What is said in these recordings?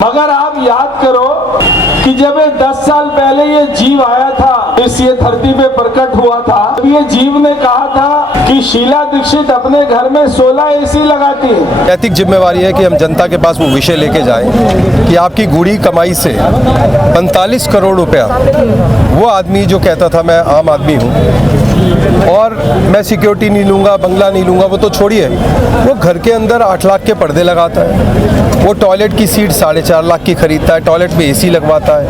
मगर आप याद करो कि जब ये 10 साल पहले ये जीव आया था, इस ये धरती पे प्रकट हुआ था, ये जीव ने कहा था कि शीला दीक्षित अपने घर में 16 एसी लगाती है। नैतिक जिम्मेवारी है कि हम जनता के पास वो विषय लेके जाएं कि आपकी गुड़ी कमाई से 45 करोड़ रुपया, वो आदमी जो कहता था मैं आम आदमी हूँ और मैं सिक्योरिटी नहीं लूँगा, बंगला नहीं लूँगा, वो तो छोड़िए, वो घर के अंदर 8 लाख के पर्दे लगाता है, वो टॉयलेट की सीट 4.5 लाख की खरीदता है, टॉयलेट में एसी लगवाता है,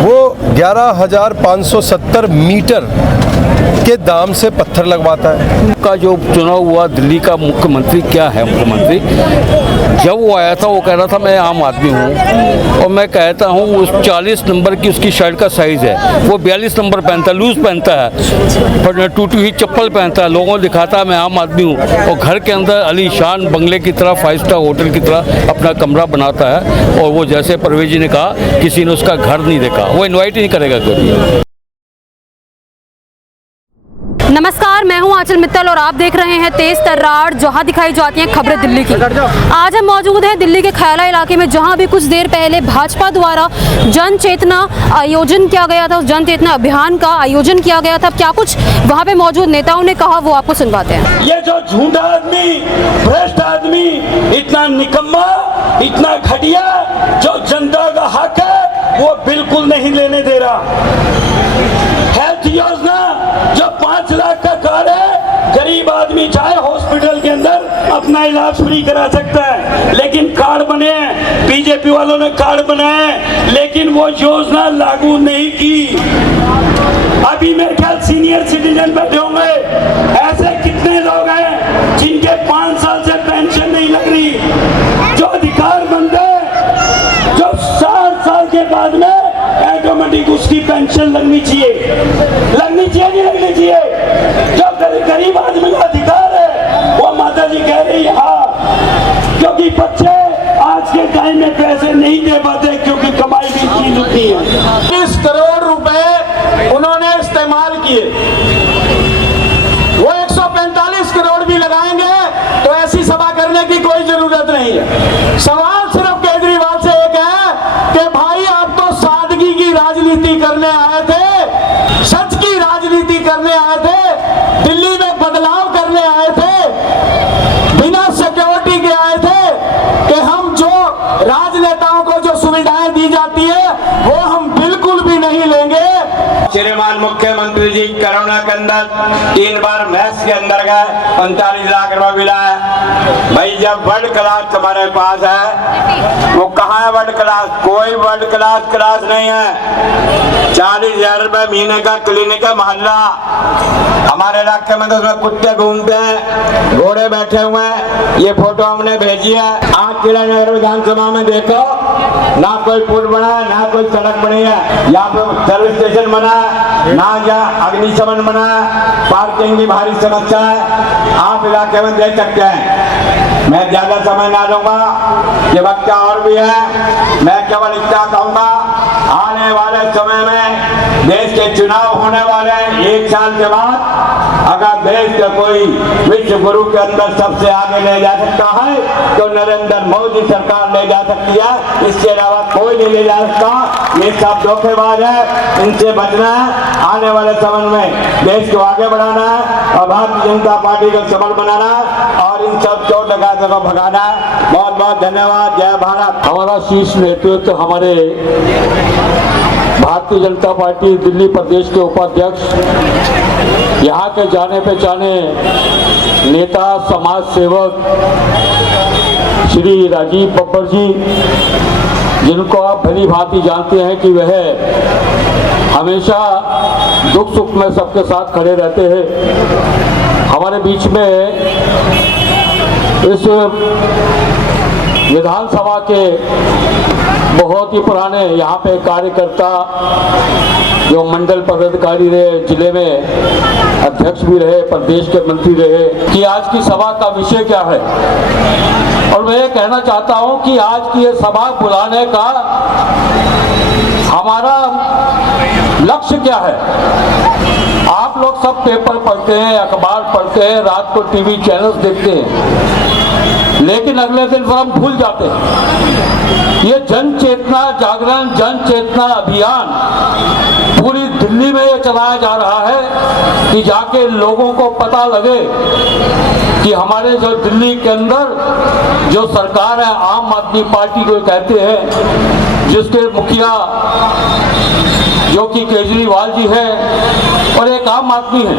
वो 11,570 मीटर के दाम से पत्थर लगवाता है। का जो चुनाव हुआ दिल्ली का मुख्यमंत्री क्या है, मुख्यमंत्री जब वो आया था वो कह रहा था मैं आम आदमी हूँ और मैं कहता हूँ उस 40 नंबर की उसकी शर्ट का साइज़ है, वो 42 नंबर पहनता है, लूज़ पहनता है, पर टूटी हुई चप्पल पहनता है, लोगों को दिखाता है मैं आम आदमी हूँ और घर के अंदर आलीशान बंगले की तरह 5 स्टार होटल की तरह अपना कमरा बनाता है। और वो जैसे परवेज जी ने कहा किसी ने उसका घर नहीं देखा, वो इन्वाइट ही नहीं करेगा कभी। नमस्कार, मैं हूं आंचल मित्तल और आप देख रहे हैं तेज तर्रार, जहां दिखाई जाती हैं खबरें दिल्ली की। आज हम मौजूद हैं दिल्ली के खैला इलाके में, जहां भी कुछ देर पहले भाजपा द्वारा जन चेतना आयोजन किया गया था, उस जन चेतना अभियान का आयोजन किया गया था। क्या कुछ वहां पे मौजूद नेताओं ने कहा वो आपको सुनवाते हैं। ये जो झूठा आदमी, भ्रष्ट आदमी, इतना निकम्मा, इतना घटिया, जो जनता का हक है वो बिल्कुल नहीं लेने दे रहा। हेल्थ योजना जो 5 लाख का कार्ड है, गरीब आदमी चाहे हॉस्पिटल के अंदर अपना इलाज फ्री करा सकता है, लेकिन कार्ड बने हैं, बीजेपी वालों ने कार्ड बनाए हैं, लेकिन वो योजना लागू नहीं की। अभी मेरे ख्याल सीनियर सिटीजन बैठे होंगे, ऐसे कितने लोग हैं जिनके 5 साल से पेंशन नहीं लग रही, जो अधिकार बनते हैं, जो 60 साल के बाद में ऑटोमेटिक उसकी पेंशन लगनी चाहिए नहीं लगनी चाहिए। जो गरीब आदमी का अधिकार है वो माता जी कह रही है हाँ, क्योंकि बच्चे आज के टाइम में पैसे नहीं दे पाते क्योंकि कमाई भी चीज होती है। 30 करोड़ रुपए उन्होंने इस्तेमाल किए, वो 145 करोड़ भी लगाएंगे तो ऐसी सभा करने की कोई जरूरत नहीं है। सवाल सिर्फ केजरीवाल से एक है कि भाई आप तो सादगी की राजनीति करने आए थे, सच की राजनीति करने आए थे, दिल्ली में बदलाव करने आए थे, बिना सिक्योरिटी के आए थे कि हम जो राजनेताओं को जो सुविधाएं दी जाती है वो हम बिल्कुल भी नहीं लेंगे। श्रीमान मुख्यमंत्री जी कोरोना के अंदर 3 बार मैच के अंदर गए, 45 लाख रुपए मिला है। भाई जब वर्ल्ड क्लास तुम्हारे पास है, वो कहाँ है वर्ल्ड क्लास? कोई वर्ल्ड क्लास नहीं है। 40,000 रुपए महीने का क्लिनिक है मोहल्ला। हमारे इलाके में तो उसमें कुत्ते घूमते हैं, घोड़े बैठे हुए हैं। ये फोटो हमने भेजी है। आज किला नगर विधानसभा में देखो, ना कोई पुल बना है, ना कोई सड़क बनी है, यहाँ पे सर्विस स्टेशन बना है, ना यहाँ अग्निशमन बना है, पार्किंग की भारी समस्या है। आप इलाके में देख सकते हैं। मैं ज्यादा समय ना लूंगा, ये वक्त और भी है। मैं केवल इतना कहूंगा, आने वाले समय में देश के चुनाव होने वाले हैं 1 साल के बाद। अगर देश का कोई विश्व गुरु के अंदर सबसे आगे ले जा सकता है तो नरेंद्र मोदी सरकार ले जा सकती है, इसके अलावा कोई नहीं ले जा सकता। ये सब धोखेबाज है, इनसे बचना है। आने वाले समय में देश को आगे बढ़ाना है और भारतीय जनता पार्टी को सबल बनाना है और इन सब चोर डकातों को भगाना है। बहुत बहुत धन्यवाद। जय भारत। हमारा शीर्ष नेतृत्व तो हमारे भारतीय जनता पार्टी दिल्ली प्रदेश के उपाध्यक्ष, यहाँ के जाने पहचाने नेता, समाज सेवक श्री राजीव बब्बर जी, जिनको आप भली भांति जानते हैं कि वह हमेशा दुख सुख में सबके साथ खड़े रहते हैं। हमारे बीच में इस विधानसभा के बहुत ही पुराने यहाँ पे कार्यकर्ता, जो मंडल पदाधिकारी रहे, जिले में अध्यक्ष भी रहे, प्रदेश के मंत्री रहे, कि आज की सभा का विषय क्या है। और मैं ये कहना चाहता हूँ कि आज की ये सभा बुलाने का हमारा लक्ष्य क्या है। आप लोग सब पेपर पढ़ते हैं, अखबार पढ़ते हैं, रात को टीवी चैनल्स देखते हैं, लेकिन अगले दिन फिर हम भूल जाते हैं। ये जन चेतना जागरण, जन चेतना अभियान पूरी दिल्ली में ये चलाया जा रहा है कि जाके लोगों को पता लगे कि हमारे जो दिल्ली के अंदर जो सरकार है, आम आदमी पार्टी को कहते हैं, जिसके मुखिया जो कि केजरीवाल जी है और एक आम आदमी है।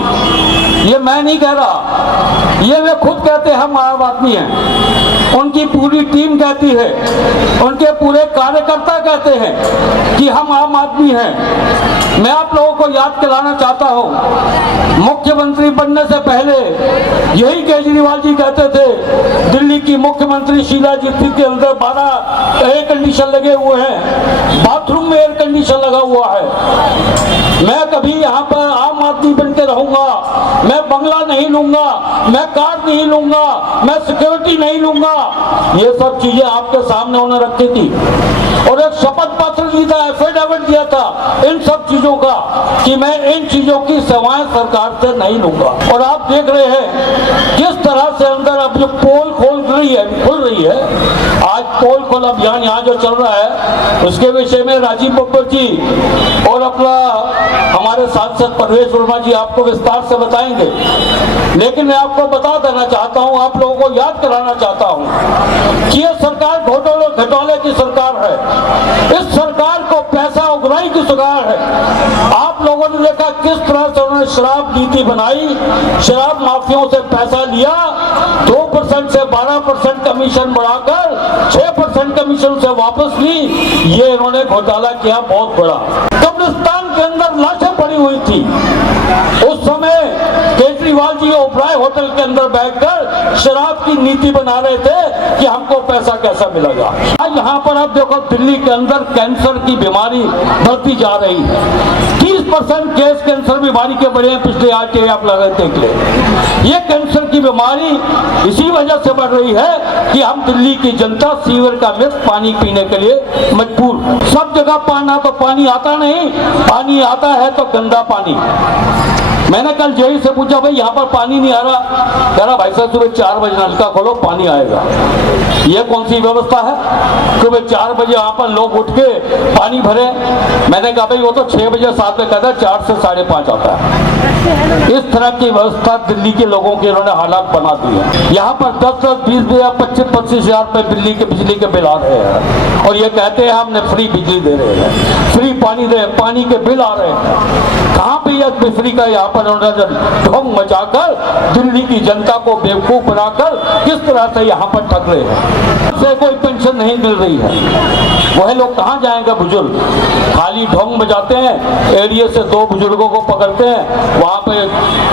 ये मैं नहीं कह रहा, ये वे खुद कहते हैं हम आम आदमी हैं। उनकी पूरी टीम कहती है, उनके पूरे कार्यकर्ता कहते हैं कि हम आम आदमी हैं। मैं आप लोगों को याद दिलाना चाहता हूं, मुख्यमंत्री बनने से पहले यही केजरीवाल जी कहते थे दिल्ली की मुख्यमंत्री शीला दीक्षित के अंदर 12 एयर कंडीशन लगे हुए हैं, बाथरूम में एयर कंडीशन लगा हुआ है। मैं कभी यहाँ पर आम आदमी बन के रहूंगा, मैं बंगला नहीं लूंगा, मैं कार नहीं लूंगा, मैं सिक्योरिटी नहीं लूंगा। ये सब चीजें आपके सामने उन्होंने रखी थी और एक शपथ पत्र दिया था, एफिडेविट दिया था इन सब चीजों का कि मैं इन चीजों की सेवाएं सरकार से नहीं लूंगा। और आप देख रहे हैं किस तरह से अंदर अब जो पोल खुल रही है। आज पोल खोल अभियान यहाँ जो चल रहा है उसके विषय में राजीव बब्बर जी और अपना हमारे सांसद परवेश वर्मा जी आपको विस्तार से बताएंगे। लेकिन मैं आपको बता देना चाहता हूं, आप लोगों को याद कराना चाहता हूं कि ये सरकार घोटाले की सरकार है। इस सरकार को पैसा उगराई की सरकार है। आप लोगों ने देखा किस तरह से उन्होंने शराब नीति बनाई, शराब माफियाओं से पैसा लिया, 2% से 12% कमीशन बढ़ाकर 6% कमीशन से वापस ली। ये इन्होंने घोटाला किया बहुत बड़ा। कब्रिस्तान के अंदर लाशें पड़ी हुई थी। उस समय केजरीवाल जी ओबराय होटल के अंदर बैठकर शराब की नीति बना रहे थे कि हमको पैसा कैसा मिलेगा। आज यहाँ पर आप देखो दिल्ली के अंदर कैंसर की बीमारी बढ़ती जा रही है। 30% केस कैंसर बीमारी के बढ़े हैं पिछले 8 आप लगा देख ले। ये कैंसर की बीमारी इसी वजह से बढ़ रही है कि हम दिल्ली की जनता सीवर का मिक्स पानी पीने के लिए मजबूर। सब जगह पानी आता नहीं, पानी आता है तो गंदा पानी। मैंने कल जेई से पूछा भाई यहाँ पर पानी नहीं आ रहा, कह रहा भाई साहब सुबह 4 बजे नलका खोलो पानी आएगा। ये कौन सी व्यवस्था है? सुबह 4 बजे यहाँ पर लोग उठ के पानी भरे। मैंने कहा भाई वो तो 6 बजे 7 बजे कहता है, 4 से 5:30 आता है। इस तरह की व्यवस्था दिल्ली के लोगों के इन्होंने हालात बना दी है। यहाँ पर 10-10, 20-20, 25-25 हजार रुपए दिल्ली के बिजली के बिल आ रहे हैं और ये कहते हैं हमने फ्री बिजली दे रहे हैं, फ्री पानी दे, पानी के बिल आ रहे हैं। कहाँ पे यह फ्री का यहाँ पर उन्होंने ढोंग मचाकर दिल्ली की जनता को बेवकूफ बनाकर किस तरह से यहाँ पर ठग रहे हैं। से कोई पेंशन नहीं मिल रही है, वह लोग कहाँ जाएंगे बुजुर्ग? खाली ढोंग बजाते हैं। एरिया से 2 बुजुर्गों को पकड़ते हैं, वहाँ पे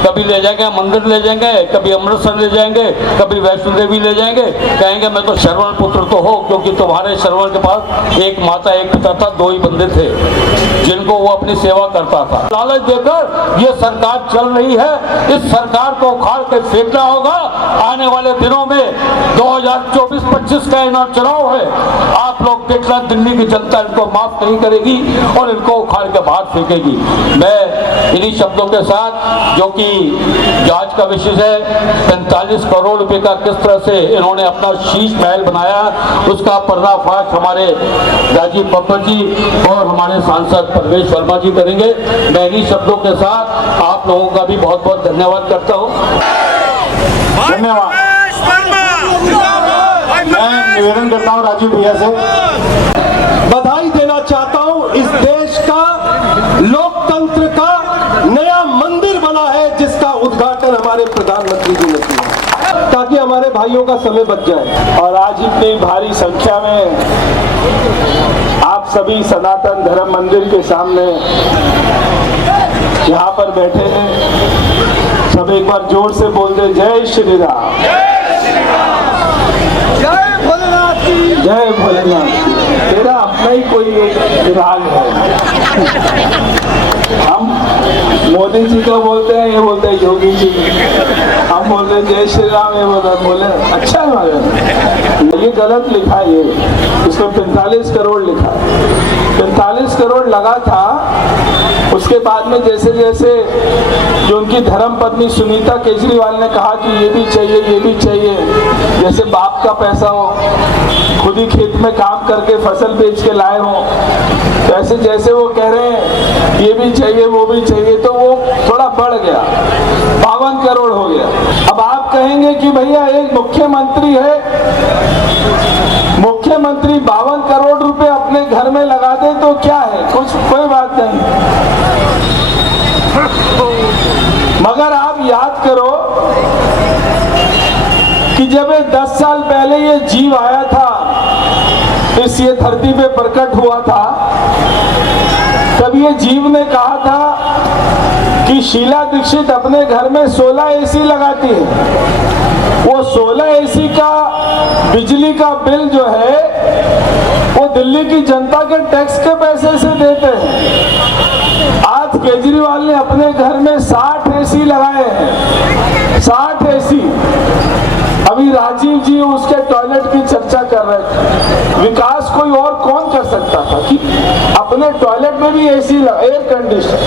कभी ले जाएंगे मंदिर ले जाएंगे, कभी अमृतसर ले जाएंगे, कभी वैष्णो देवी ले जाएंगे। कहेंगे मैं तो श्रवण पुत्र तो हो, क्योंकि तुम्हारे श्रवण के पास एक माता एक पिता था, 2 ही बंदे थे जिनको वो अपनी सेवा करता था। लालच देकर ये सरकार चल रही है। इस सरकार को उखाड़ के फेंकना होगा। आने वाले दिनों में 2024-25 का इन्हें चुनाव है। आप लोग देखना दिल्ली की जनता इनको माफ नहीं करेगी और इनको उखाड़ के बाहर फेंकेगी। मैं इन्हीं शब्दों के साथ, जो कि जांच का विषय है, 45 करोड़ रुपए का किस तरह से इन्होंने अपना शीश महल बनाया, उसका पर्दाफाश हमारे राजीव बब्बर जी और हमारे सांसद परवेश वर्मा जी करेंगे। मैं इन्हीं शब्दों के साथ आप लोगों का भी बहुत बहुत धन्यवाद करता हूँ। धन्यवाद। मैं निवेदन करता हूँ राजीव भैया से, बधाई देना चाहता हूं। इस देश का लोकतंत्र का नया मंदिर बना है, जिसका उद्घाटन हमारे प्रधानमंत्री जी ने किया, ताकि हमारे भाइयों का समय बच जाए। और आज इतनी भारी संख्या में आप सभी सनातन धर्म मंदिर के सामने यहाँ पर बैठे हैं। सब एक बार जोर से बोल दे, जय श्री राम, जय भोलेनाथ की, जय भोलेनाथ। तेरा अपना ही कोई एक राग है। हम मोदी जी को बोलते हैं, ये बोलते हैं योगी जी। हम बोलते हैं जय श्री राम, ये बोले अच्छा है मगर ये गलत लिखा है। ये इसमें 45 करोड़ लिखा है। 45 करोड़ लगा था, उसके बाद में जैसे जैसे जो उनकी धर्म पत्नी सुनीता केजरीवाल ने कहा कि ये भी चाहिए, ये भी चाहिए, जैसे बाप का पैसा हो, खुद ही खेत में काम करके फसल बेच के लाए हो, तो ऐसे जैसे वो कह रहे हैं ये भी चाहिए, वो भी चाहिए, तो वो थोड़ा बढ़ गया, 52 करोड़ हो गया। अब आप कहेंगे कि भैया एक मुख्यमंत्री है, मुख्यमंत्री 52 करोड़ रुपए अपने घर में लगा दे तो क्या है, कुछ कोई बात नहीं। मगर आप याद करो कि जब 10 साल पहले ये जीव आया था, इस ये धरती पे प्रकट हुआ था, तब ये जीव ने कहा था कि शीला दीक्षित अपने घर में 16 एसी लगाती है। वो 16 एसी का बिजली का बिल जो है वो दिल्ली की जनता के टैक्स के पैसे से देते हैं। आज केजरीवाल ने अपने घर में 60 एसी लगाए हैं, 60 एसी। अभी राजीव जी उसके टॉयलेट की चर्चा कर रहे थे। विकास कोई और कौन कर सकता था कि अपने टॉयलेट में भी एसी, एयर कंडीशन?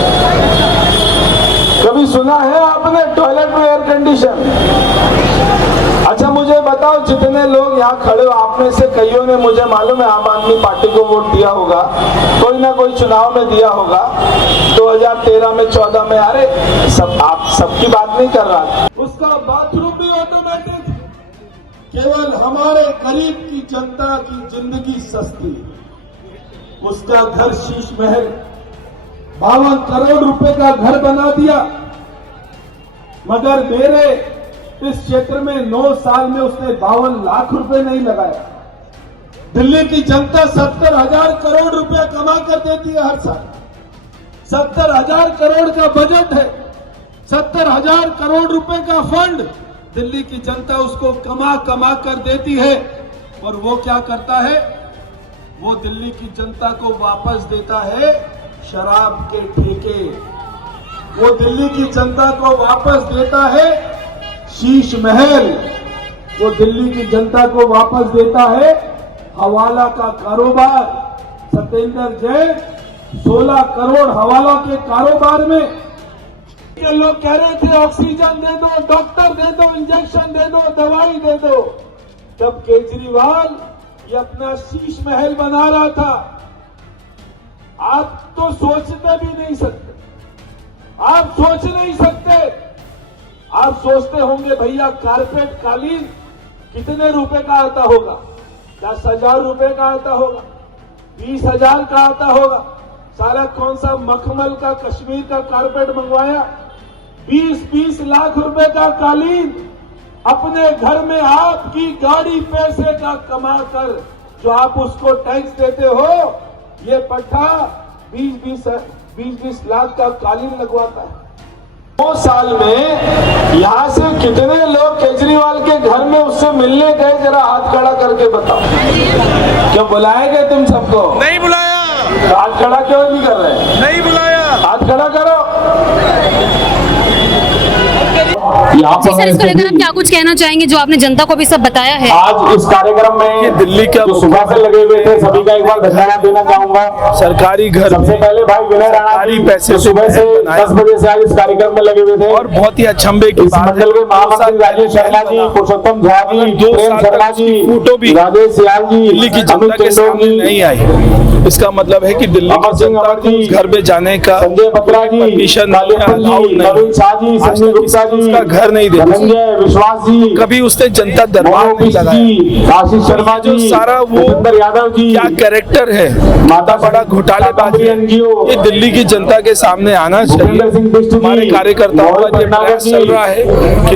कभी सुना है आपने टॉयलेट में एयर कंडीशन? अच्छा मुझे बताओ, जितने लोग यहाँ खड़े हो, आप में से कईयों ने, मुझे मालूम है, आम आदमी पार्टी को वोट दिया होगा, कोई ना कोई चुनाव में दिया होगा, 2013 में, 14 में। अरे सब, आप सबकी बात नहीं कर रहा। उसका बाथरूम भी ऑटोमेटिक, केवल हमारे गरीब की जनता की जिंदगी सस्ती। उसका घर शीश महल 52 करोड़ रुपए का घर बना दिया, मगर मेरे इस क्षेत्र में 9 साल में उसने 52 लाख रुपए नहीं लगाया। दिल्ली की जनता 70,000 करोड़ रुपए कमा कर देती है हर साल। 70,000 करोड़ का बजट है, 70,000 करोड़ रुपए का फंड दिल्ली की जनता उसको कमा कमा कर देती है। और वो क्या करता है? वो दिल्ली की जनता को वापस देता है शराब के ठेके, वो दिल्ली की जनता को वापस देता है शीश महल, वो दिल्ली की जनता को वापस देता है हवाला का कारोबार। सत्येंद्र जैन 16 करोड़ हवाला के कारोबार में। ये लोग कह रहे थे ऑक्सीजन दे दो, डॉक्टर दे दो, इंजेक्शन दे दो, दवाई दे दो। जब केजरीवाल ये अपना शीश महल बना रहा था, आप तो सोचते भी नहीं सकते, आप सोच नहीं सकते। आप सोचते होंगे भैया कारपेट कालीन कितने रुपए का आता होगा? 10,000 रुपए का आता होगा, 20,000 का आता होगा। सारा कौन सा मखमल का, कश्मीर का कारपेट मंगवाया, 20-20 लाख रुपए का कालीन अपने घर में आपकी गाड़ी पैसे का कमा कर जो आप उसको टैक्स देते हो, ये पट्टा 20-20 लाख का कालीन लगवाता है। 2 साल में यहां से कितने लोग केजरीवाल के घर में उससे मिलने गए? जरा हाथ खड़ा करके बताओ। क्यों बुलाए गए तुम सबको? नहीं बुलाया। तो हाथ खड़ा क्यों नहीं कर रहे? नहीं बुलाया। हाथ खड़ा करो। जी सर, इसको लेकर आप क्या कुछ कहना चाहेंगे जो आपने जनता को भी सब बताया है? आज इस कार्यक्रम में दिल्ली का जो सुबह से लगे हुए थे सभी का एक बार धन्यवाद देना चाहूंगा। सरकारी घर सबसे पहले भाई विनय राणा जी पैसे सुबह से 10 बजे से आज इस कार्यक्रम में लगे हुए थे और बहुत ही अचंभे की इस मंडल के महामंत्री राजेश शर्मा जी, पुरुषोत्तम झा जी, प्रेम शर्मा जी, फोटो भी राजेश सियाल जी, दिल्ली की जनता के सामने नहीं आई। इसका मतलब है कि दिल्ली की जनता को उस घर में जाने का संजय बत्रा जी, परमिशन नवीन शाह जी, संजय गुप्ता जी, उसका घर नहीं दे, धनंजय विश्वास जी, कभी उसने जनता दरबार नहीं लगाया। आशीष शर्मा जो जी, सारा वो भूपेंद्र यादव जी, क्या कैरेक्टर है, माता बड़ा घोटालेबाज है, ये दिल्ली की जनता के सामने आना चाहिए। हमारे कार्यकर्ताओं का ये प्रयास चल रहा है कि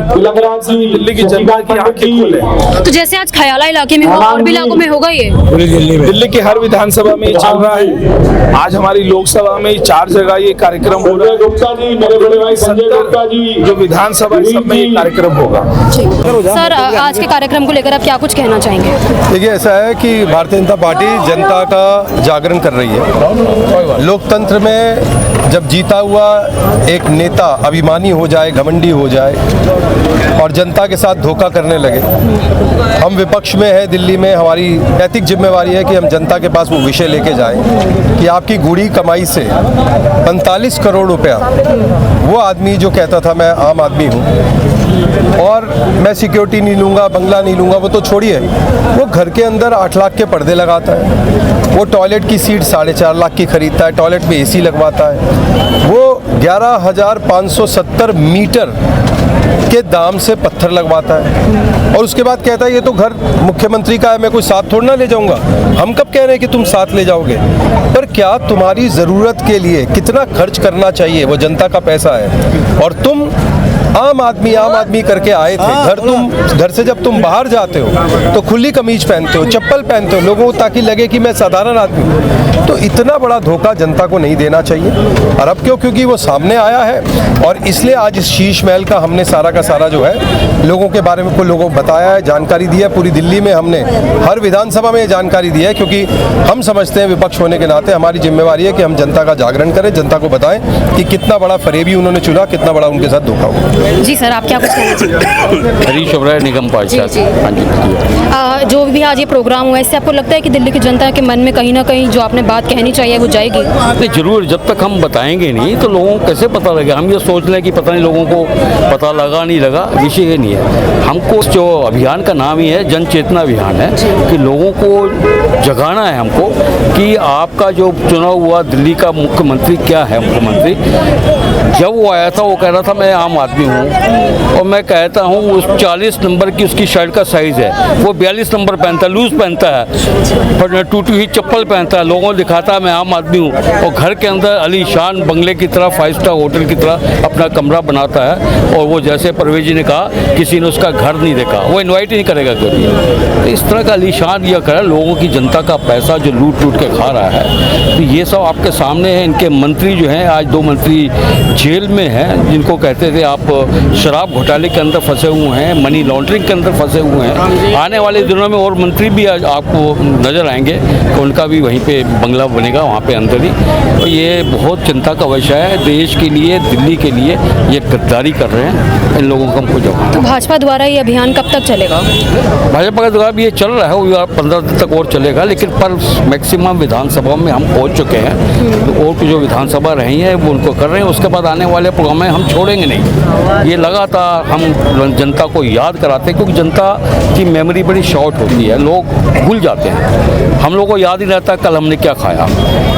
दिल्ली की जनता की आंखें खोले। तो जैसे आज खयाला इलाके में हुआ, और भी इलाकों में होगा ये? दिल्ली की हर विधानसभा में चल रहा है। आज हमारी लोकसभा में 4 जगह ये कार्यक्रम हो रहा है। गुप्ता जी, मेरे बड़े भाई संजय गुप्ता जी, जो विधानसभा तब में ये कार्यक्रम होगा। सर, आज के कार्यक्रम को लेकर आप क्या कुछ कहना चाहेंगे? देखिए, ऐसा है कि भारतीय जनता पार्टी जनता का जागरण कर रही है। लोकतंत्र में जब जीता हुआ एक नेता अभिमानी हो जाए, घमंडी हो जाए और जनता के साथ धोखा करने लगे, हम विपक्ष में है दिल्ली में, हमारी नैतिक जिम्मेवारी है कि हम जनता के पास वो विषय लेके जाएं कि आपकी गुड़ी कमाई से 45 करोड़ रुपया वो आदमी जो कहता था मैं आम आदमी हूँ और मैं सिक्योरिटी नहीं लूँगा, बंगला नहीं लूँगा, वो तो छोड़िए, वो घर के अंदर 8 लाख के पर्दे लगाता है, वो टॉयलेट की सीट 4.5 लाख की खरीदता है, टॉयलेट में एसी लगवाता है, वो 11,570 मीटर के दाम से पत्थर लगवाता है और उसके बाद कहता है ये तो घर मुख्यमंत्री का है, मैं कोई साथ थोड़ा ना ले जाऊंगा। हम कब कह रहे हैं कि तुम साथ ले जाओगे? पर क्या तुम्हारी ज़रूरत के लिए कितना खर्च करना चाहिए, वो जनता का पैसा है और तुम आम आदमी करके आए थे। घर से जब तुम बाहर जाते हो तो खुली कमीज पहनते हो, चप्पल पहनते हो, लोगों को ताकि लगे कि मैं साधारण आदमी हूँ। तो इतना बड़ा धोखा जनता को नहीं देना चाहिए। और अब क्यों? क्योंकि वो सामने आया है और इसलिए आज इस शीश महल का हमने सारा का सारा जो है लोगों के बारे में को लोगों को बताया है, जानकारी दी है। पूरी दिल्ली में हमने हर विधानसभा में ये जानकारी दी है, क्योंकि हम समझते हैं विपक्ष होने के नाते हमारी जिम्मेवारी है कि हम जनता का जागरण करें, जनता को बताएं कि कितना बड़ा फरेबी उन्होंने चुना, कितना बड़ा उनके साथ धोखा हुआ। जी सर, आप क्या कुछ कहना चाहेंगे? हरीश ओबराय निगम पार्षद। हाँ जी। जो भी आज ये प्रोग्राम हुआ, इससे आपको लगता है कि दिल्ली की जनता के मन में कहीं ना कहीं जो आपने बात कहनी चाहिए वो जाएगी? नहीं, जरूर। जब तक हम बताएंगे नहीं तो लोगों को कैसे पता लगेगा? हम ये सोच लें कि पता नहीं लोगों को पता लगा नहीं लगा, विषय ये नहीं है। हमको जो अभियान का नाम ही है जन चेतना अभियान है कि लोगों को जगाना है हमको कि आपका जो चुना हुआ दिल्ली का मुख्यमंत्री क्या है। मुख्यमंत्री जब वो आया था वो कह रहा था मैं आम आदमी हूँ और मैं कहता हूँ उस 40 नंबर की उसकी शर्ट का साइज़ है, वो 42 नंबर पहनता है, लूज़ पहनता है, पर टूटी हुई चप्पल पहनता है, लोगों को दिखाता है मैं आम आदमी हूँ और घर के अंदर आलीशान बंगले की तरह 5 स्टार होटल की तरह अपना कमरा बनाता है। और वो जैसे परवेज जी ने कहा किसी ने उसका घर नहीं देखा, वो इन्वाइट ही नहीं करेगा कभी। तो इस तरह का आलीशान यह करे, लोगों की जनता का पैसा जो लूट लूट के खा रहा है। तो ये सब आपके सामने है। इनके मंत्री जो हैं, आज 2 मंत्री जेल में हैं जिनको कहते थे आप शराब घोटाले के अंदर फंसे हुए हैं, मनी लॉन्ड्रिंग के अंदर फंसे हुए हैं। आने वाले दिनों में और मंत्री भी आपको नज़र आएंगे कि उनका भी वहीं पे बंगला बनेगा वहाँ पे अंदर ही। तो ये बहुत चिंता का विषय है। देश के लिए, दिल्ली के लिए ये गद्दारी कर रहे हैं। इन लोगों को हमको जवाब। तो भाजपा द्वारा ये अभियान कब तक चलेगा? भाजपा का द्वारा भी ये चल रहा है, वो 15 दिन तक और चलेगा, लेकिन पर मैक्सिमम विधानसभा में हम पहुँच चुके हैं। तो और जो विधानसभा रही है वो उनको कर रहे हैं। उसके बाद आने वाले प्रोग्राम में हम छोड़ेंगे नहीं। ये लगातार हम जनता को याद कराते हैं, क्योंकि जनता की मेमोरी बड़ी शॉर्ट होती है, लोग भूल जाते हैं। हम लोगों को याद ही रहता कल हमने क्या खाया।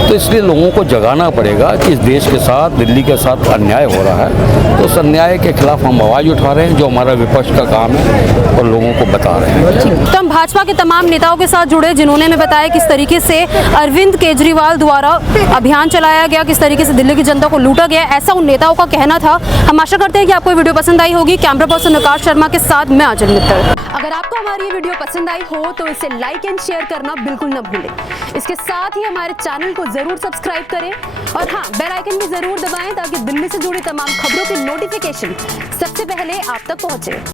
तो इसलिए लोगों को जगाना पड़ेगा कि इस देश के साथ, दिल्ली के साथ अन्याय हो रहा है। तो उस अन्याय के खिलाफ हम आवाज़ उठा रहे हैं, जो हमारा विपक्ष का काम है, और लोगों को बता रहे हैं। तो हम भाजपा के तमाम नेताओं के साथ जुड़े जिन्होंने हमें बताया किस तरीके से अरविंद केजरीवाल द्वारा अभियान चलाया गया, किस तरीके से दिल्ली की जनता को लूटा गया, ऐसा उन नेताओं का कहना था। हम आशा करते हैं कि आपको वीडियो पसंद आई होगी। कैमरा पर्सन आकाश शर्मा के साथ मैं आंचल मित्तल। अगर आपको हमारी ये वीडियो पसंद आई हो तो इसे लाइक एंड शेयर करना बिल्कुल न भूलें। इसके साथ ही हमारे चैनल को जरूर सब्सक्राइब करें और हाँ, बेल आइकन भी जरूर दबाएं ताकि दिल्ली से जुड़ी तमाम खबरों की नोटिफिकेशन सबसे पहले आप तक पहुंचे।